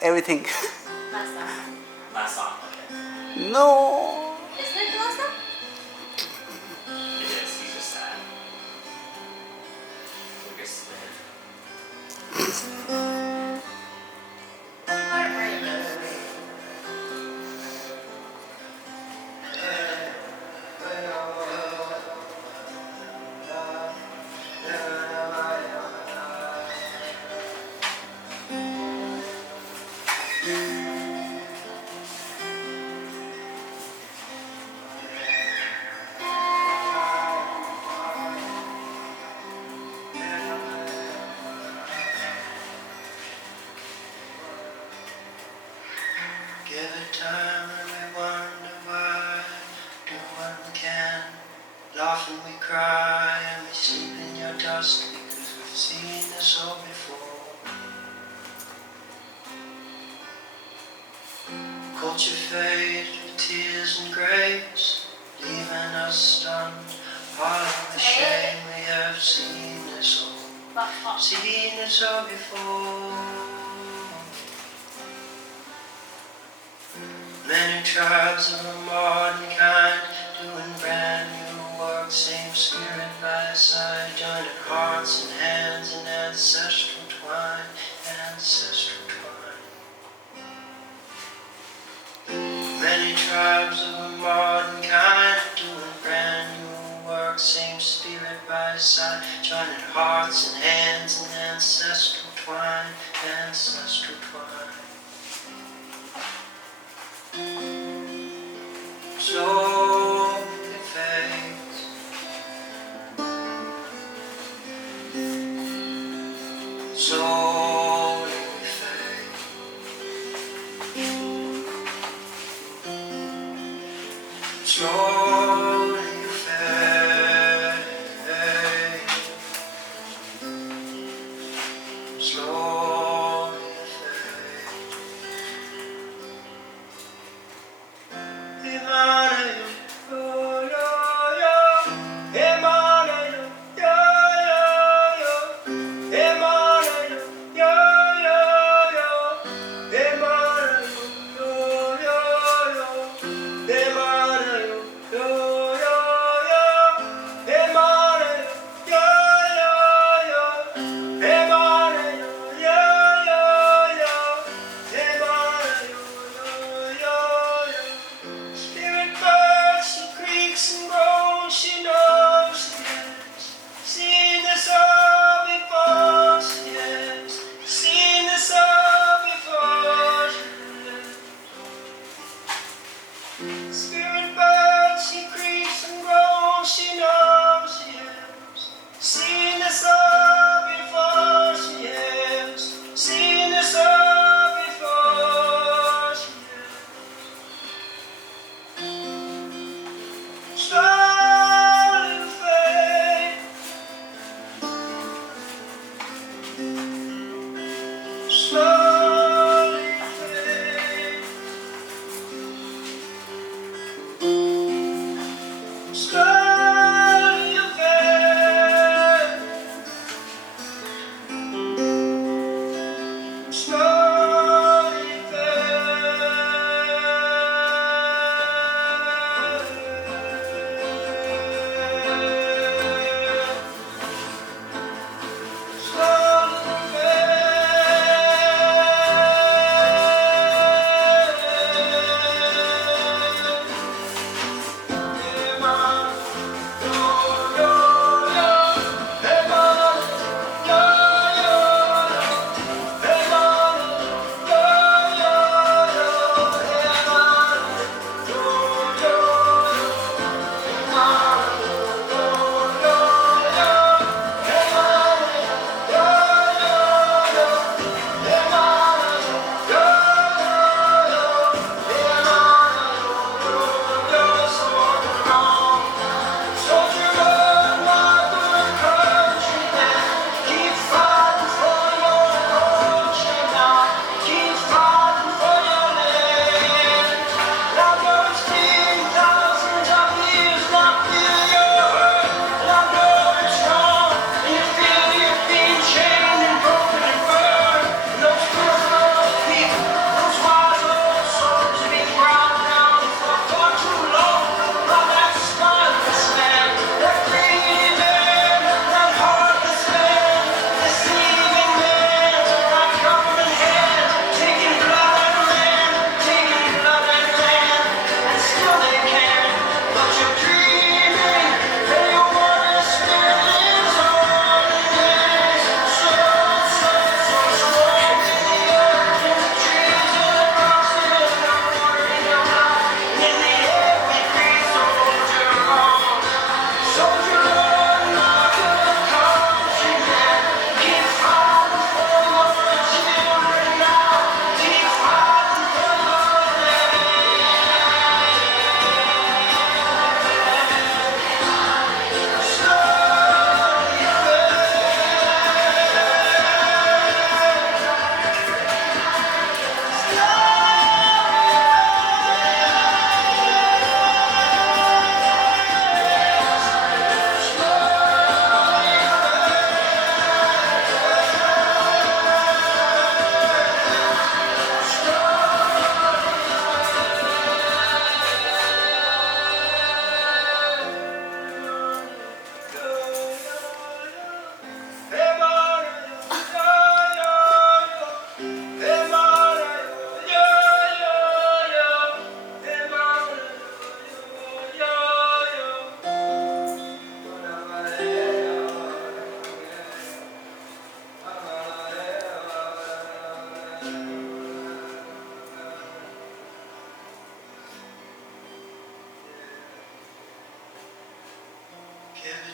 everything. Last song. Last song, okay. No. Isn't it the last song? It is, he's just sad. Look at Smith. Give it time and we wonder why. Do what we can, laugh and we cry, and we sleep in your dust because we've seen this all before. Culture fades with tears and grace, leaving us stunned. All of the shame we have seen this all, seen this all before. Many tribes of a modern kind, doing brand new work, same spirit by side, joining hearts and hands in ancestral twine, ancestral twine. Many tribes of a modern kind, doing brand new work, same spirit by side, joining hearts and hands in ancestral twine, ancestral twine. Slowly fades, slowly fades, slowly fades, slowly fades. Emmanuel, yo, yo, yo. Emmanuel, yo, yo, yo. Emmanuel, yo, yo, yo. Emmanuel, yo, yo, yo. Emmanuel, yo,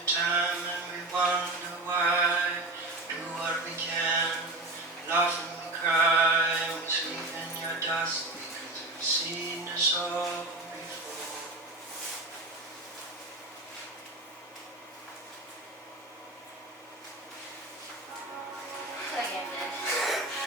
time and we wonder why. Do what we can, laugh and we cry, and we sleep in your dust because we've seen us all.